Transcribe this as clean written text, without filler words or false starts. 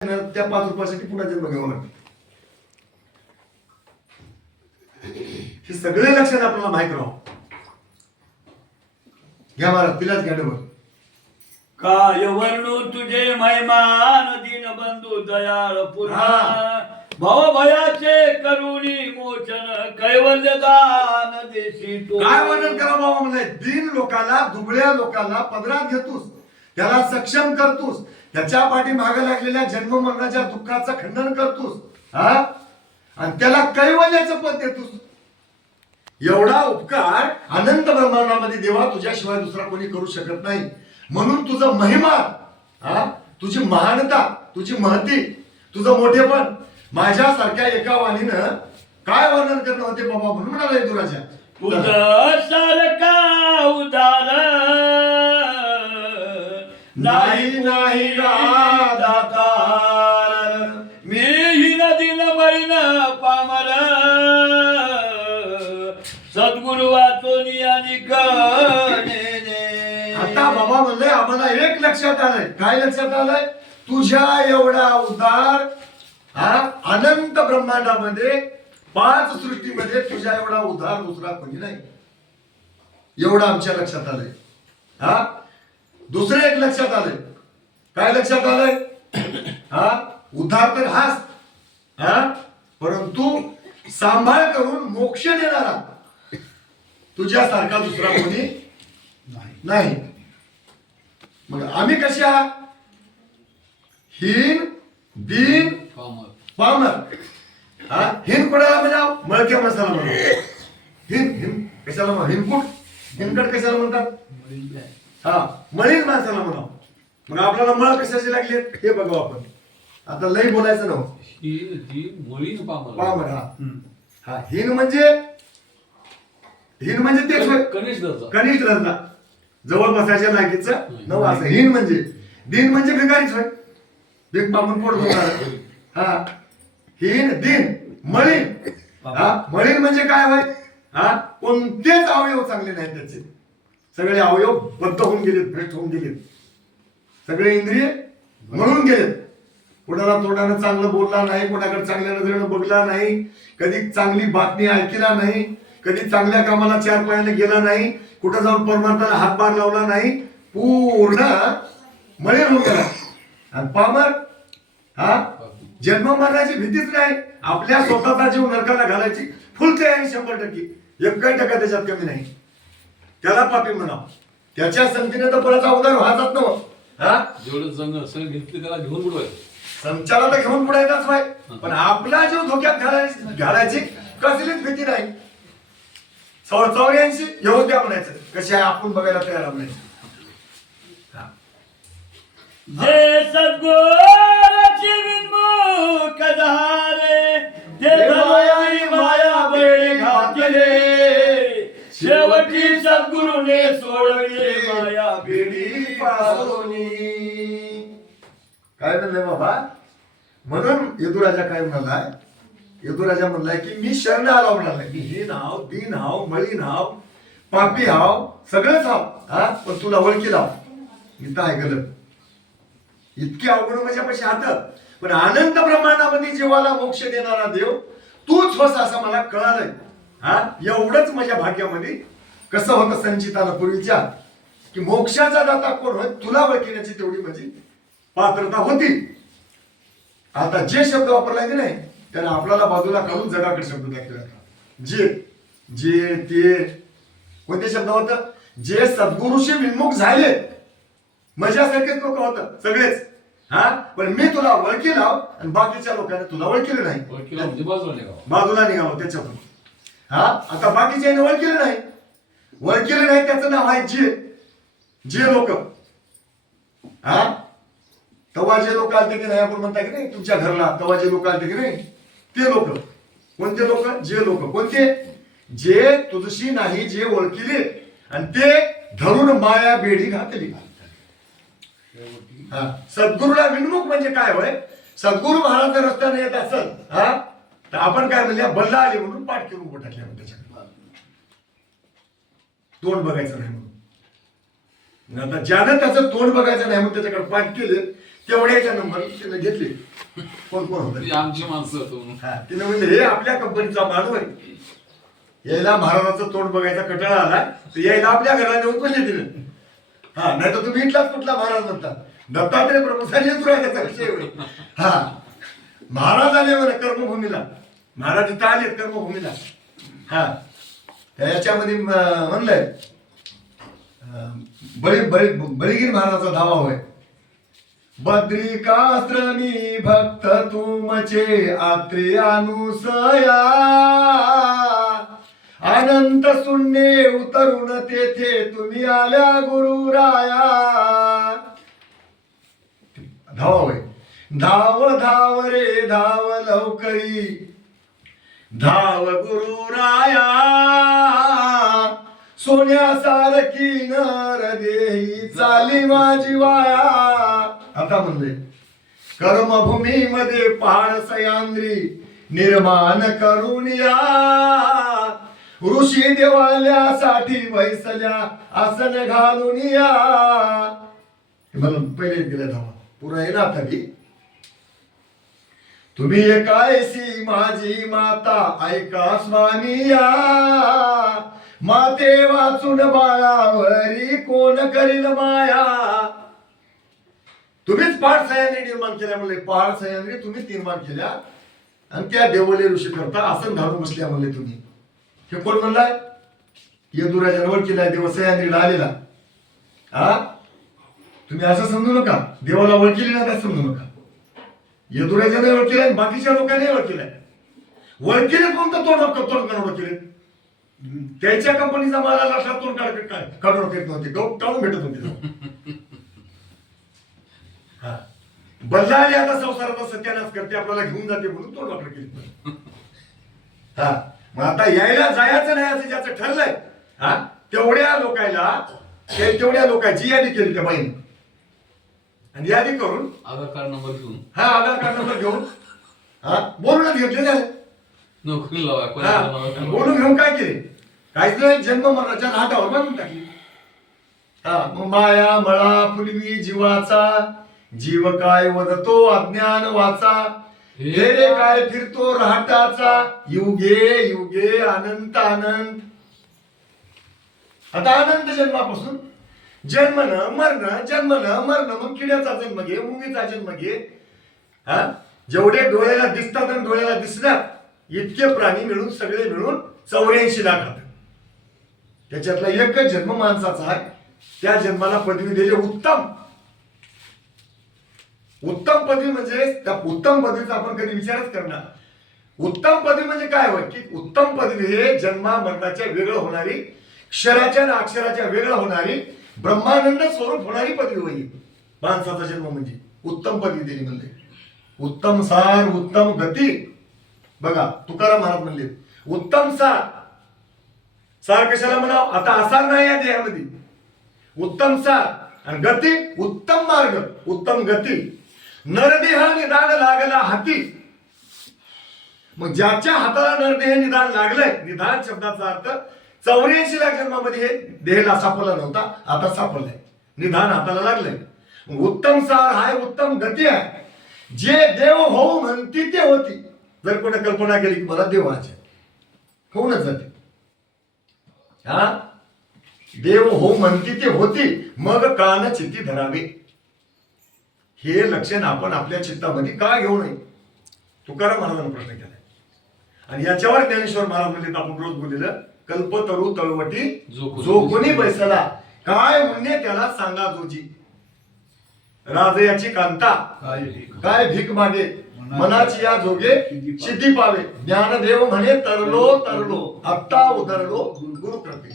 त्या 5 रुपयासाठी पुन्हा जन्म घ्यावा लागतो. हे सगळे लक्षात आपल्याला माहित राहावं. घ्या महाराज तिलाच घ्या डबल. काय वर्णू तुझे महिमान दीनबंधू दयाळ पुन्हा भव भयाचे करुणी मोचन कैवल्य दान देशी तू. काय वर्णन करा बाबा म्हणलंय. दीन लोकांना दुबळ्या लोकांना पदरात घेतोस, त्याला सक्षम करतोस, त्याच्या पाठी मागे लागलेल्या जन्म मरणाच्या दुःखाचं खंडन करतोस, हा, आणि त्याला कैवल्याचं पद देतोस. एवढा उपकार अनंत ब्रह्मांडामध्ये देवा तुझ्याशिवाय दुसरा कोणी करू शकत नाही. म्हणून तुझं महिमा, हा, तुझी महानता, तुझी महती, तुझं मोठेपण माझ्यासारख्या एका वाणीनं काय वर्णन करणं होते बाबा. म्हणून म्हणाला यदुराजा तुझं सारखा उदार नाही नाही दातार, मी हिन दिन बळीन पामर सद्गुरु वाचोनी आणि कणे. आता बाबा म्हणले आम्हाला एक लक्षात आलंय. काय लक्षात आलंय? तुझ्या एवढा उदार, हा, अनंत ब्रह्मांडामध्ये 5 सृष्टीमध्ये तुझ्या एवढा उदार दुसरा कोणी नाही. एवढं आमच्या लक्षात आलंय. हा, दुसरं एक लक्षात आलंय. काय लक्षात आलंय? हा, उद्धार तर हाच, हा, परंतु सांभाळ करून मोक्ष देणारा तुझ्यासारखा दुसरा कोणी नाही. मग आम्ही कसे आहात? हीन, दीन, पामर. हा, हिन कोणाला म्हणाव? मळक्या मसाला म्हणाव. हिन हिन कशाला म्हणाव? हिनकुट, हिनकट कशाला म्हणतात? हा, मळीन माणसाला म्हणाव. मग आपल्याला मळ कशाचे लागले हे बघू आपण. आता लई बोलायचं नव्हतं. पामर. हा, हा, हिन म्हणजे तेच होय, कनिष्ठ दर्जा, जवळ बसायच्या लायकीचं नव असं. हिन म्हणजे, दिन म्हणजे भिकारीच होय, भीक मागून पोट भरणार. हा, हिन, दिन, मळीन. हा, मळीन म्हणजे काय होय? हा, कोणतेच अवयव चांगले नाहीत त्याचे. सगळे अवयव बद्ध होऊन गेलेत, भ्रष्ट होऊन गेलेत. सगळे इंद्रिय म्हणून गेलेत. कोणाला तोंडानं चांगलं बोलला नाही, कोणाकडे चांगल्या नजरेनं बघला नाही, कधी चांगली बातमी ऐकला नाही, कधी चांगल्या कामाला 4 पायाने गेला नाही, कुठं जाऊन परमार्थाला हातभार लावला नाही. पूर्ण मळीर होऊन गेला. आणि पामर, हा, जन्म मरण्याची भीतीच नाही. आपल्या स्वतःचा जीव नरकाला घालायची फुल तयारी 100%. 1% त्याच्यात कमी नाही. त्याला पापी म्हणाव. त्याच्या संगतीने तर परत अवधान व्हायचाच नव. हा, जेवढं सण घेतली त्याला घेऊन बुडवायचं, संचाराला घेऊन पुढायचाच व्हाय. पण आपला जीव धोक्यात घालायची कसलीच भीती नाही. 84 येऊ द्या म्हणायचं. कशी आहे आपण बघायला तयार म्हणायचं. जे सद्गुरूची विन्मुख धारे ते भवानी माया बेडे घातले, शेवटी सद्गुरूने सोडले माया बेडी पासोनी. काय म्हणलंय बाबा? म्हणून यदुराजा काय म्हणालाय? यदुराजा म्हणलाय की मी शरण आलो म्हणालाय की हिन हाव, दीन हाव, मळीन हाव, पापी हाव, सगळंच हाव, हा, पण तुला ओळखी लाव. इथं ऐकलं इतकी अवघड माझ्यापाशी हात. पण अनंत ब्रह्मांडामध्ये जीवाला मोक्ष देणारा देव तूच होस असं मला कळालंय. हा, एवढंच माझ्या भाग्यामध्ये. कसं होतं संचिताला पूर्वीच्या की मोक्षाचा दाता कोण होय तुला ओळखण्याची तेवढी माझी पात्रता होती. आता जे शब्द वापरलाय की नाही त्याने आपल्याला बाजूला काढून जगाकडे शब्द दाखवला. जे जे ते कोणते शब्द होत? जे सद्गुरूशी विन्मुख झाले माझ्यासारखेच लोक होत सगळेच. हा, पण मी तुला ओळखी लाव आणि बाकीच्या लोकांना तुला ओळखीलं नाही, बाजूला निघावं त्याच्यातून. हा, आता बाकीच्या ओळखीलं नाही त्याचं नाव आहे जे. जे लोक, हा, तेव्हा जे लोक आलते की नाही आपण म्हणता की नाही तुमच्या घरला तेव्हा जे लोक आलते की नाही ते लोक. कोणते लोक? जे लोक. कोणते? जे तुझशी नाही, जे ओळखीले आणि ते धरून माया बेडी घातली. हा, सद्गुरूला विन्मुख म्हणजे काय होय? सद्गुरू महाराज रस्त्याने येत असल, हा, तर आपण काय म्हणले बल्ला आली म्हणून पाठ करून उभं टाकल्या. त्याच्याकडे तोंड बघायचं नाही म्हणून. आता ज्यानं त्याचं तोंड बघायचं नाही म्हणून त्याच्याकडे पाठ केले तेवढ्याच्या नंबर तिने घेतले. कोण कोण होतं ती आमची माणसं होतो म्हणून. तिने म्हणले हे आपल्या कंपनीचा मानव आहे, यायला महाराजाचं तोंड बघायचा कटाळा आला तर यायला आपल्या घराला नेऊन पहिले तिने. नाही तर तुम्ही इथलाच कुठला महाराज म्हणता, दत्तात्रय प्रभूसाठी येदुराजाचा विषय होय. महाराज आले म्हणे कर्मभूमीला, महाराज इथं आले कर्मभूमीला. याच्यामध्ये म्हणलंय बळीगिरी महाराजाचा धावा होय. बद्रिकाश्रमी भक्त तुमचे आत्रे अनुसया, अनंत शून्ये उतरून तेथे तुम्ही आल्या गुरुराया. धावा होय. धाव धाव रे धाव लवकरी, धाव गुरुराया, सोन्यासारखी नर देही चाली माझी वाया. आता म्हणले कर्मभूमी मध्ये पहाड सयांद्री निर्माण करून या, ऋषी देवाल्यासाठी वैसल्या आसन घालून या. मला पहिले गेले धावा पुरा आहे ना. आता बी तुम्ही एकायसी माझी माता ऐका स्वामी या, माते वाचून बाळावरी कोण करील माया. तुम्हीच पहाड सह्याद्री निर्माण केल्या म्हणले, पहाड सह्याद्री तुम्हीच निर्माण केल्या आणि त्या देवले ऋषी करता आसन घालून बसल्या म्हणले तुम्ही. हे कोण म्हणलाय? यदुराजाने ओळखीलाय देव सह्याद्रीला आलेला. तुम्ही असं समजू नका, देवाला ओळखीली ना काय समजू नका. यदुराजाने ओळखीलाय, बाकीच्या लोकांनी ओळखीलाय. ओळखीले कोणतं तोंड ओळखीले? त्याच्या कंपनीचा मालाला तोंड काढून येत नव्हते, टाळून भेटत होते. बदलाले आता संसाराचा सत्यानाश करते, आपल्याला घेऊन जाते म्हणून तोंड वाकड केली. मग आता यायला जायचं नाही असं ज्याचं ठरलंय, तेवढ्या लोकांची यादी केली त्या बाईने. आणि यादी करून आधार कार्ड नंबर घेऊन आधार कार्ड नंबर घेऊन बोलूनच घेतले झाले. नोकरी लावा. बोलून घेऊन काय केले? काहीच नाही, जन्म मरणाच्या नाटावर बांधून टाकली. मग माया मळा फुलवी जीवाचा, जीव काय वदतो अज्ञान वाचा, हे रे काय फिरतो रहाटाचा, युगे युगे अनंत आनंद. आता अनंत जन्मापासून जन्मनं मरण, मग किड्याचा जन्म घे, मुंगीचा जन्म घे. जेवढे डोळ्याला दिसतात आणि डोळ्याला दिसणार इतके प्राणी मिळून सगळे मिळून 84 लाख आहेत. त्याच्यातला एकच जन्म माणसाचा आहे. त्या जन्माला पदवी दिली उत्तम. उत्तम पदवी म्हणजे त्या उत्तम पदवीचा आपण कधी विचारच करणार. उत्तम पदवी म्हणजे काय होय की उत्तम पदवी हे जन्मा मरणाच्या वेगळं होणारी, क्षराच्या आणि अक्षराच्या वेगळं होणारी, ब्रह्मानंद स्वरूप होणारी पदवी होई. माणसाचा जन्म म्हणजे उत्तम पदवी दिली म्हणजे. उत्तम सार उत्तम गती. बघा तुकाराम महाराज म्हणले उत्तम सार. सार कशाला म्हणावं? आता आसार नाही या देहामध्ये. उत्तम सार आणि गती उत्तम मार्ग, उत्तम गती. नरदेह निदान लागला हाती. मग ज्याच्या हाताला नरदेह निदान लागलंय, निदान शब्दाचा अर्थ 84 लाख जन्मामध्ये हे देहला सापडला नव्हता, आता सापडलाय. निदान हाताला लागलंय. उत्तम सार हाय उत्तम गती आहे. जे देव होऊ म्हणती ते होती. जर कोणी कल्पना केली की मला देव व्हायचे, होऊनच जाते. देव हो म्हणती ते होती, मग कान चित्ती धरावे. हे लक्षण आपण आपल्या चित्तामध्ये का घेऊ नये? तुकाराम महाराजांना प्रश्न केलाय. आणि याच्यावर ज्ञानेश्वर महाराज म्हणजे आपण रोज बोललेलं कल्पतरू तळवटी जो कोणी बैसला, काय म्हणणे त्याला सांगा जोजी. राजयाची कांता काय भीक मागे, मनाची या जोगे सिद्धी पावे. ज्ञानदेव म्हणे तरलो आत्ता उतरलो गुरु कृपे.